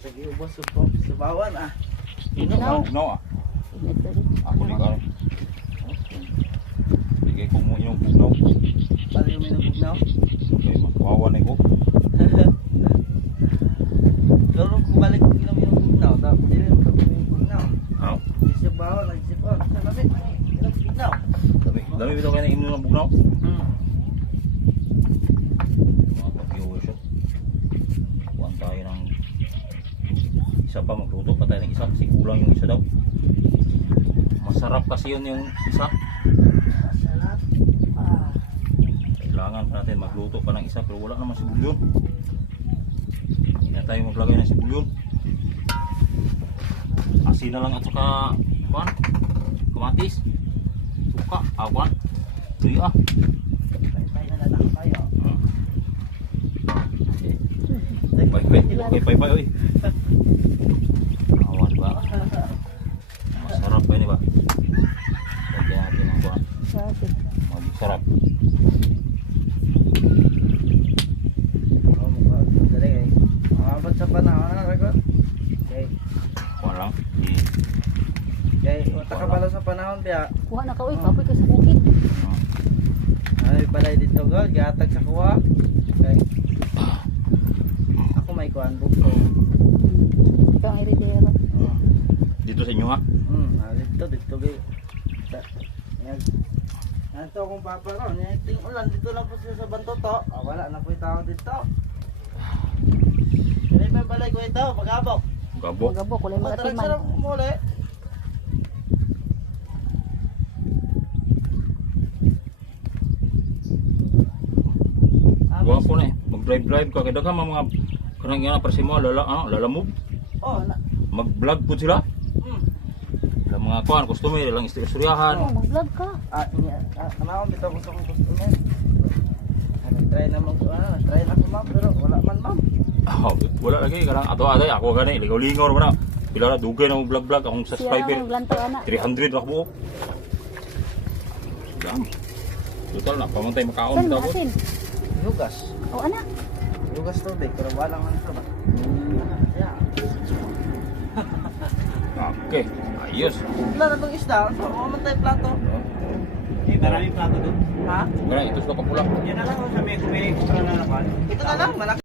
Sige, ubos po sa bawan ah. No. No ah. Ako di ka. Sige ko mo yung bugnaw. Para yung minubugnaw. Okay, makawawa na ko. Pero kung balik ko minubugnaw, dapat din yung minubugnaw. Ano? Isip bawan, isip on. Sa lamit, minubugnaw. Dami bitaw kayo na imo ng bugnaw. Mga ka-viewers yun. Kuhaan tayo ng isa pa, magluto pa tayo ng isa kasi kulang yung isa daw. Masarap kasi yun yung isa. Masarap. Kailangan pa natin magluto pa ng isa pero wala naman si bulyon. Hindi na tayo maglagay ng sibulyon. Asin na lang at saka kamatis. Suka, awan. Tuyo ah. Pay na lang tayo. Pay. Oy. Awan ba? Masarap ba ini ba? Lagyan natin ng kuwan. Masarap. Mabot sa panahon na record. Okay. Kuwan lang. Okay, uta ka pala sa panahon biya. Kuha na ka, uy. Kapoy ka sa bukid. Ay balay dito gol, gatag sa kuha. Okay. Ako may kuan bukto. Ikaw ang iridero. Dito sa inyo ha? Dito gay. Nanto kung paparon, ting ulan dito lang po siya sa Bantoto. Wala na po yung tao dito. Kaya may balay ko ito, pag-abok. Gabo. Magabo, kulay Matalag magatiman. sarap muli. Buwan po na eh. Mag-drive ka. Kaya ka mga kanang yan para sa mga lalamove. Oh, Mag-vlog po sila. Ilang mga kuhan, customer, ilang istoryahan. Oh, mag-vlog ka. Kanawang dito gusto kong customer. Try naman ko, try na ko ma'am, pero wala man ma'am. Wala lagi. Karang ato-ato ako gani. Ligaw-lingaw naman na. Pila na dugay na mong vlog-vlog. Akong Siya subscriber. ang glanto, anak. 300 na po. Yan. Total na. Pamantay makaon. Saan Tapos. maasin? Lugas. Oh, anak. Lugas tubig, pero walang ano sa ba? Yeah. Okay. Ayos. Wala na itong isda, mamantay plato. Maraming plato doon. Ha? Ganun, ito sila kapula. Yan na lang, sabi ko may para na naman. Ito na lang, malaki.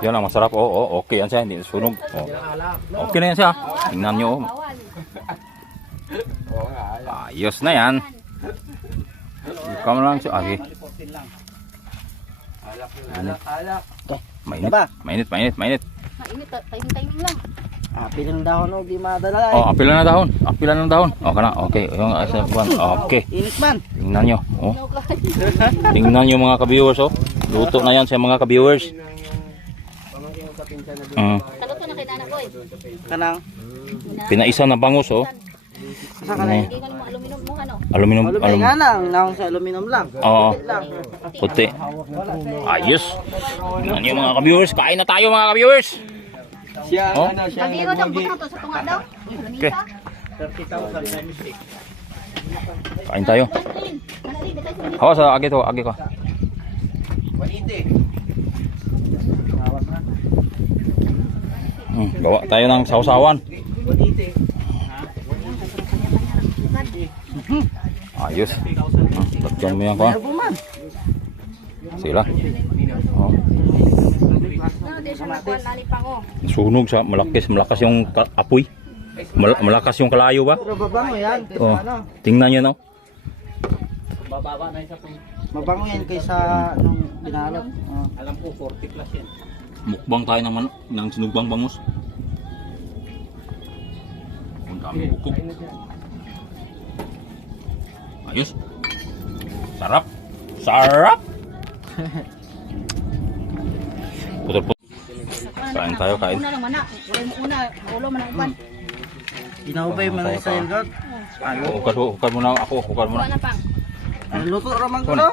Yan ang masarap. Oo, okay yan siya. Hindi sunog. Oh. Okay na yan siya. Tingnan nyo. Ayos na yan. Ikaw lang siya. Okay. Alak. Mainit. Mainit. Mainit, timing lang. Pilang dahon o, di madala. Oh, apila na dahon. Apila na dahon. Oh, kana. Okay. Yung asa buwan. Okay. Init man. Tingnan nyo. Oh. Tingnan nyo mga ka-viewers. Oh. Luto na yan sa mga ka-viewers. Kaluto na kay Nana Boy. Kanang. Pinaisa na bangus. Oh. Asa ka na Hindi ka mo aluminum mo ano. Aluminum. Aluminum nga lang, naong sa aluminum lang. Oo. Puti. Ayos. Tingnan nyo mga ka-viewers. Kain na tayo mga ka-viewers. Siya, Oh. siya Ang iro daw buto to sa tunga daw. Okay. 30,000 times 6. Kain tayo. Hawa sa agi to. Agi ko. 180. Gawa tayo ng sausawan. 180. Ayos. Lagyan mo yan ko. Sila. Oh. Sunog sa malakas yung apoy. Malakas yung kalayo ba? Pero babango yan. Oh. Ano? Tingnan nyo no. Mabango yan kaysa nung binalot. Alam ko 40 plus yan. Mukbang tayo ng sinugbang bangus. Ang dami bukog. Ayos. Sarap. Sarap. Putol-putol. Kain tayo, kain. Una lang mana. Una, ulo man ang upan. Ginaubay man ang isa yung god. Hukad muna ako. Hukad muna. Wala pang. Luto raman ko no?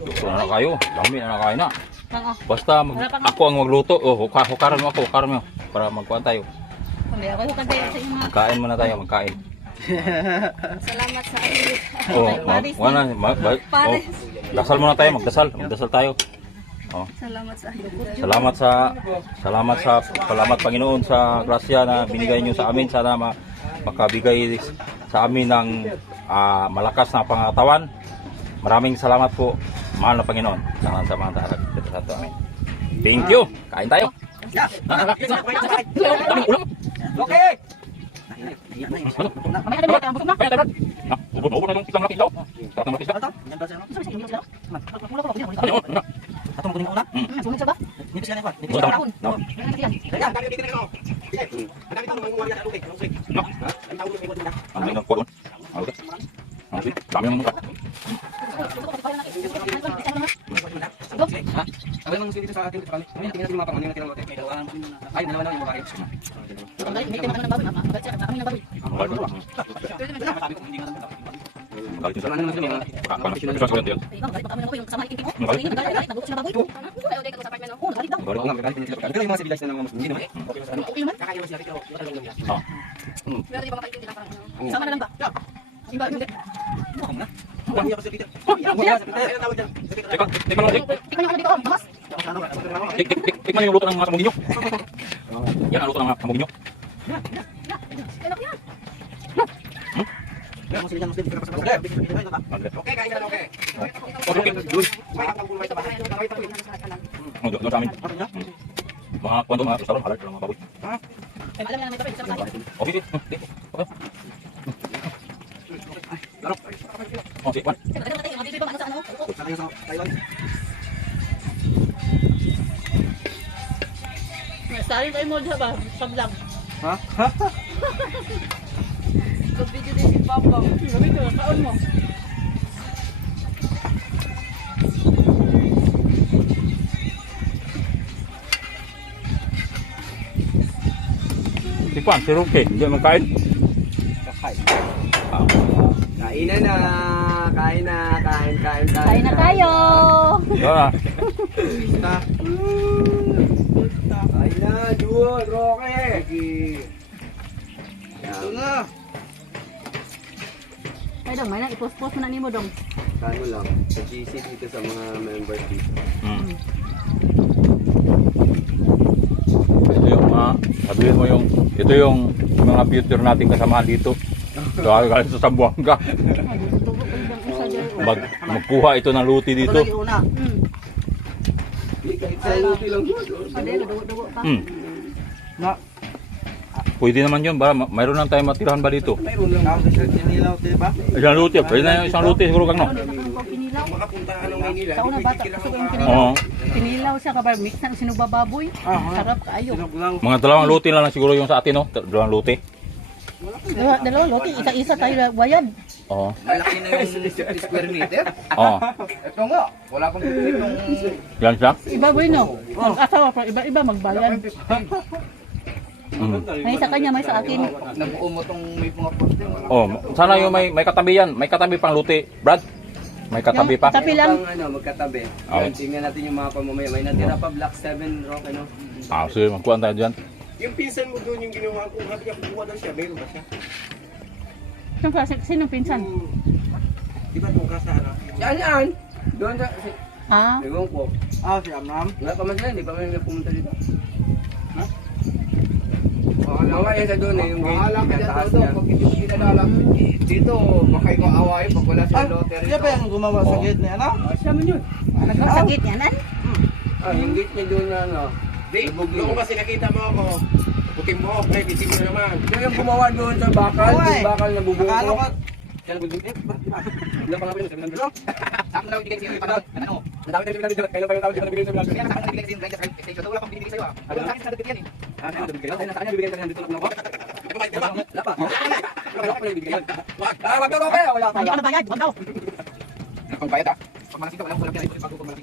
Luto na kayo. Dami na nakain na. Pang oh. Basta ako ang magluto. Oh, hukaran mo ako. Hukaran mo. Para magkuhan tayo. Kundi ako yung kantay sa inyo mga. Magkain muna tayo. Magkain. Salamat sa inyo. Oh, dasal muna tayo. Magdasal tayo. Oh. Salamat sa iyo. Salamat Panginoon sa grasya na binigay niyo sa amin. Sana makabigay sa amin ng malakas na pangatawan. Maraming salamat po, mahal na Panginoon. Sana sa mga talag dito sa amin. Thank you. Kain tayo. Okay! Mamaya na busog na. Ubod na yung isang laki daw. Sarap ng matis. Yan ba siya, no? Ano? Atong kunin mo una? Sunod siya ba? Nipis ka na ba? Nipis Ubod ka na. daw. No. Ayan, dami dito na ako. Sige. Ang dami tong mga wala okay. Okay. No. Ang tawag ko may Ang dami ng kodon. Okay. Okay. Dami ng mga. Abay mang dito sa ating kami. Tingnan natin yung mapa ano yung tirang lote. Ay, dalawa na yung babae. May tema ng baboy. Kami ng baboy. Galit niyo sa Ano naman sila mga Ikaw sa ganyan. Ikaw, galit pa kami ng baboy. Yung kasama itim ko. Galit, nag-uusap na baboy. Ayaw din ka sa apartment. Oo, galit daw. Baro nga magagalit din sila. Pero yung mga civilized na mga hindi naman. Okay sa ano. Okay naman. Kakaiba sila pero wala lang niya. Ah. Pero di ba makaintindi lang parang sama na lang ba? Iba, hindi. Mukhang na. Wala ako sa Peter. Ayun tawag diyan. Tikman mo, Tikman yung ano dito, mas. tikman yung luto ng mga kamugin nyo. Yan ang luto ng mga kamugin nyo. Kailan yan? Okay, kain ka na okay. Okay. Doon sa amin. Mga kwento mga restaurant, halal ng mga baboy. Alam na may baboy. Sarap tayo. Okay, okay. Oh, sige, Juan. Ano natin, mga dito ba? Ano sa ano? Saring tayo mo dyan ba? Sa vlog. Ha? Mag-video din si Papa. Sabi ko, kaon mo. Si Juan, si Roque, hindi magkain. Kainan na. Kain na. Kain. Kain na tayo! Yan na. Kain na. Jewel. Roque. Ito na. Ay dong, may nang ipost-post mo na nimo dong. Kano lang. Sa GC dito sa mga members dito. Ito yung sabihin mo ito yung mga future nating kasamahan dito. So, galing sa Zamboanga. Tugo ko yung isa dyan. Magkuha ito ng luti dito. una. Sa luti lang. Pwede, dugo pa. Na. Pwede naman yun. Mayroon lang tayong matirahan ba dito? Mayroon lang. Sinilaw, diba? Isang luti. Pwede na yung isang luti siguro kang no? Pinilaw. Makapunta ka ng Manila. Sa unang bata, gusto ko yung pinilaw. Oo. Pinilaw siya kapag mix ng sinubababoy. Sarap kaayo. Mga dalawang luti lang siguro yung sa atin, no? Dalawang luti. Dalawang lote, isa-isa tayo bayad. Oo. Malaki na yung square meter. Oo. Ito nga. Wala pang itong... Yan siya. Iba no. Mag-asawa pa, iba-iba magbayad. May sa kanya, may sa akin. Nabuo mo tong may mga poste. Oh, sana yung may katabi yan. May katabi pang luti. Brad, may katabi pa. Tapi lang. Magkatabi. Oo. Tingnan natin yung mga pamamaya. May natira pa Black 7 Rock, ano? Sige, magkuhan tayo dyan. Yung pinsan mo doon yung ginawa kung habi niya kukuha daw siya, meron ba siya? Sinong pinsan? Di ba doon ka sa ano? Yan! Doon sa... Ha? Ewan ko. Si Amram? Wala pa man sila, hindi pa man nila pumunta dito. Ha? Mga yan sa doon yung Pangalan ka dyan taas doon, niya. pag hindi mo kinalala. Dito, baka ikaw awayin pag wala siya lottery. Siya ba yung gumawa sa gate na ano? Siya man yun. Nagsagit yan, an? Yung gate niya doon na ano. Di, noong kasi nakita mo ako, puting mo, pre, kisig mo naman. Siya yung gumawa doon sa bakal, yung bakal na bubuo. Akala ko, Siya nagbibigay. Wala pa nga pa yun, sabi ng Diyos. Saan na bigay sa'yo yung panahon? Ano? Ang dami tayo bigay kailan pa yung tao dito nabigay sa'yo? Kaya saan na bigay sa'yo yung Rangers Station? Wala pang binibigay sa'yo ah. Ano sa akin sa yan eh? Ano na bigay? Sa kanya bibigay sa'yo dito lang ako? Wala pa. Wala pa bibigay yun. Wag ka, wala pa. Hindi ka na bayad, wag daw. Nakapagbayad ah. Pag malasing ka, walang pinag-pag